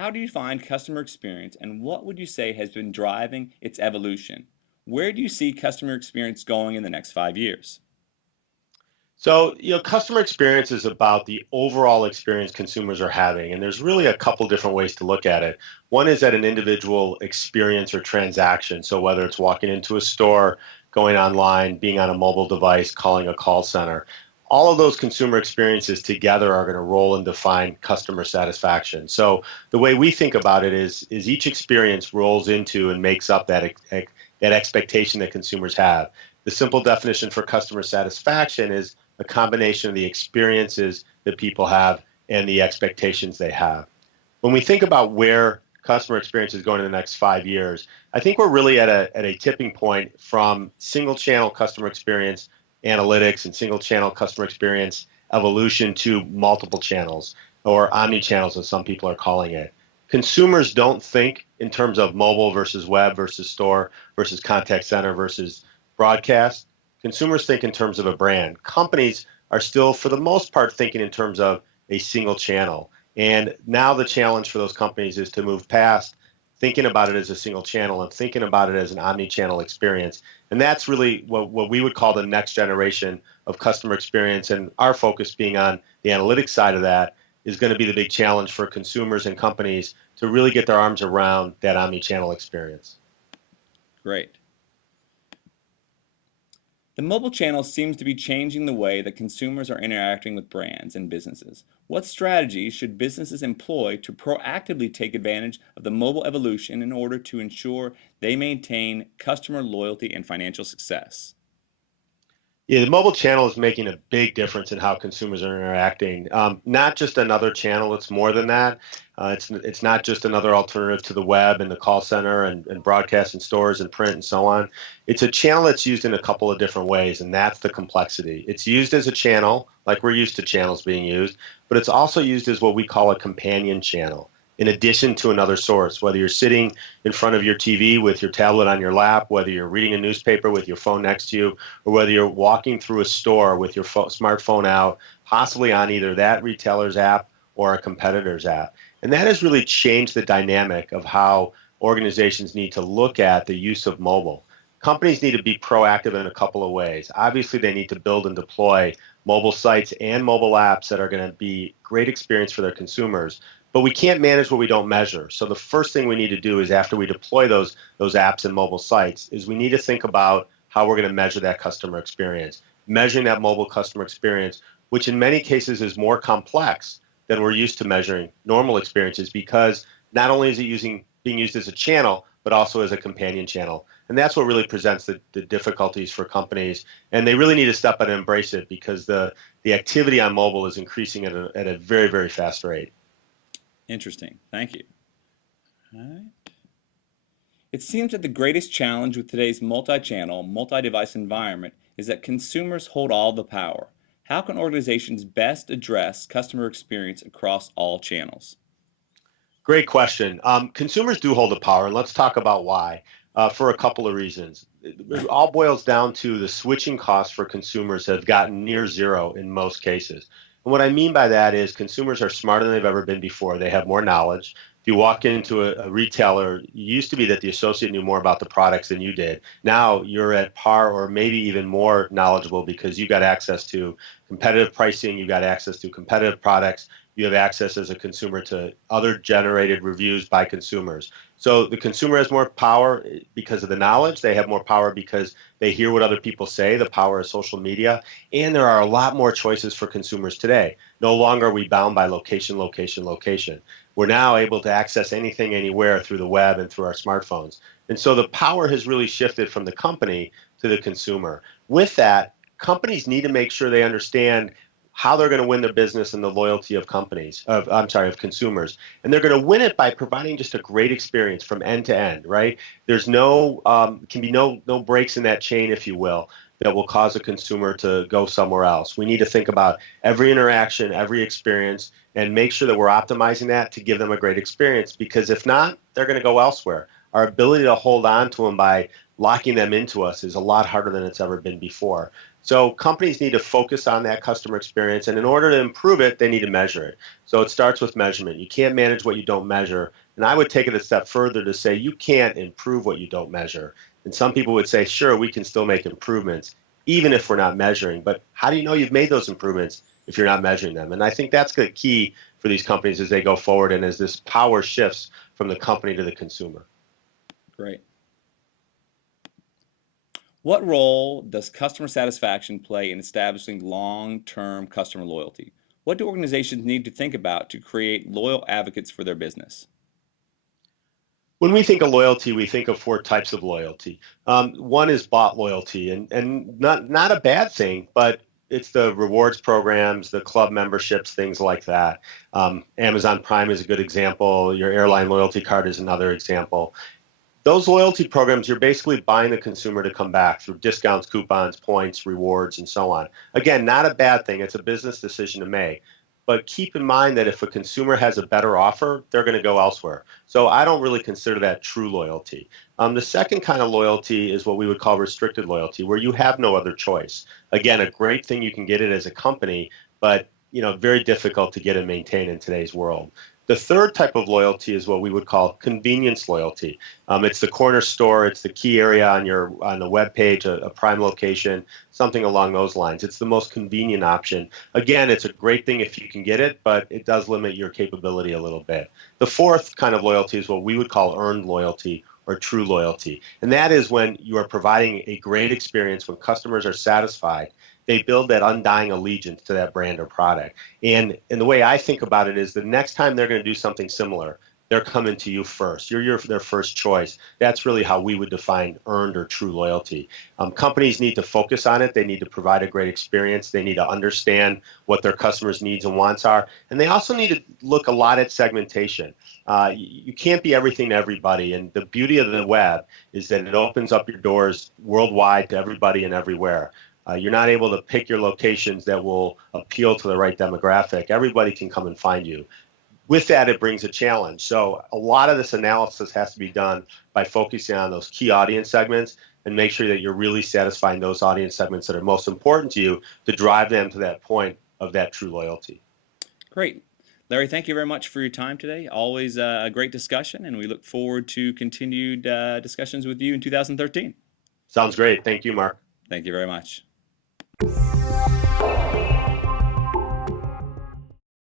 How do you find customer experience and what would you say has been driving its evolution? Where do you see customer experience going in the next 5 years? So, customer experience is about the overall experience consumers are having, and there's really a couple different ways to look at it. One is at an individual experience or transaction. So, whether it's walking into a store, going online, being on a mobile device, calling a call center, all of those consumer experiences together are going to roll and define customer satisfaction. So, the way we think about it is each experience rolls into and makes up that expectation that consumers have. The simple definition for customer satisfaction is a combination of the experiences that people have and the expectations they have. When we think about where customer experience is going in the next 5 years, I think we're really at a tipping point from single channel customer experience analytics and single channel customer experience evolution to multiple channels or omni-channels as some people are calling it. Consumers don't think in terms of mobile versus web versus store versus contact center versus broadcast. Consumers think in terms of a brand. Companies are still, for the most part, thinking in terms of a single channel. And now the challenge for those companies is to move past thinking about it as a single channel and thinking about it as an omni-channel experience. And that's really what we would call the next generation of customer experience. And our focus being on the analytics side of that is going to be the big challenge for consumers and companies to really get their arms around that omni-channel experience. Great. The mobile channel seems to be changing the way that consumers are interacting with brands and businesses. What strategies should businesses employ to proactively take advantage of the mobile evolution in order to ensure they maintain customer loyalty and financial success? Yeah, the mobile channel is making a big difference in how consumers are interacting. Not just another channel, it's more than that. It's not just another alternative to the web and the call center and broadcast and stores and print and so on. It's a channel that's used in a couple of different ways, and that's the complexity. It's used as a channel, like we're used to channels being used, but it's also used as what we call a companion channel in addition to another source, whether you're sitting in front of your TV with your tablet on your lap, whether you're reading a newspaper with your phone next to you, or whether you're walking through a store with your smartphone out, possibly on either that retailer's app or a competitor's app. And that has really changed the dynamic of how organizations need to look at the use of mobile. Companies need to be proactive in a couple of ways. Obviously, they need to build and deploy mobile sites and mobile apps that are going to be great experience for their consumers. But we can't manage what we don't measure. So the first thing we need to do is after we deploy those apps and mobile sites is we need to think about how we're going to measure that customer experience. Measuring that mobile customer experience, which in many cases is more complex than we're used to measuring normal experiences because not only is it being used as a channel, but also as a companion channel. And that's what really presents the difficulties for companies. And they really need to step up and embrace it because the activity on mobile is increasing at a very, very fast rate. Interesting. Thank you. All right. It seems that the greatest challenge with today's multi-channel, multi-device environment is that consumers hold all the power. How can organizations best address customer experience across all channels? Great question. Consumers do hold the power, and let's talk about why. For a couple of reasons. It all boils down to the switching costs for consumers have gotten near zero in most cases. And what I mean by that is consumers are smarter than they've ever been before. They have more knowledge. If you walk into a retailer, it used to be that the associate knew more about the products than you did. Now you're at par or maybe even more knowledgeable because you got access to competitive pricing, you got access to competitive products, you have access as a consumer to other generated reviews by consumers. So the consumer has more power because of the knowledge. They have more power because they hear what other people say, the power of social media. And there are a lot more choices for consumers today. No longer are we bound by location, location, location. We're now able to access anything, anywhere through the web and through our smartphones. And so the power has really shifted from the company to the consumer. With that, companies need to make sure they understand how they're going to win their business and the loyalty of of consumers. And they're going to win it by providing just a great experience from end to end, right? There's can be no breaks in that chain, if you will, that will cause a consumer to go somewhere else. We need to think about every interaction, every experience, and make sure that we're optimizing that to give them a great experience, because if not, they're going to go elsewhere. Our ability to hold on to them by locking them into us is a lot harder than it's ever been before. So companies need to focus on that customer experience, and in order to improve it, they need to measure it. So it starts with measurement. You can't manage what you don't measure. And I would take it a step further to say you can't improve what you don't measure. And some people would say, sure, we can still make improvements, even if we're not measuring. But how do you know you've made those improvements if you're not measuring them? And I think that's the key for these companies as they go forward and as this power shifts from the company to the consumer. Great. What role does customer satisfaction play in establishing long-term customer loyalty? What do organizations need to think about to create loyal advocates for their business? When we think of loyalty, we think of four types of loyalty. One is bot loyalty, and not a bad thing, but it's the rewards programs, the club memberships, things like that. Amazon Prime is a good example. Your airline loyalty card is another example. Those loyalty programs, you're basically buying the consumer to come back through discounts, coupons, points, rewards, and so on. Again, not a bad thing. It's a business decision to make. But keep in mind that if a consumer has a better offer, they're going to go elsewhere. So I don't really consider that true loyalty. The second kind of loyalty is what we would call restricted loyalty, where you have no other choice. Again, a great thing you can get it as a company, but very difficult to get and maintain in today's world. The third type of loyalty is what we would call convenience loyalty. It's the corner store, it's the key area on the web page, a prime location, something along those lines. It's the most convenient option. Again, it's a great thing if you can get it, but it does limit your capability a little bit. The fourth kind of loyalty is what we would call earned loyalty or true loyalty. And that is when you are providing a great experience, when customers are satisfied, they build that undying allegiance to that brand or product. And the way I think about it is the next time they're going to do something similar, they're coming to you first. You're their first choice. That's really how we would define earned or true loyalty. Companies need to focus on it. They need to provide a great experience. They need to understand what their customers' needs and wants are. And they also need to look a lot at segmentation. You can't be everything to everybody. And the beauty of the web is that it opens up your doors worldwide to everybody and everywhere. You're not able to pick your locations that will appeal to the right demographic. Everybody can come and find you. With that, it brings a challenge. So a lot of this analysis has to be done by focusing on those key audience segments and make sure that you're really satisfying those audience segments that are most important to you to drive them to that point of that true loyalty. Great. Larry, thank you very much for your time today. Always a great discussion, and we look forward to continued discussions with you in 2013. Sounds great. Thank you, Mark. Thank you very much.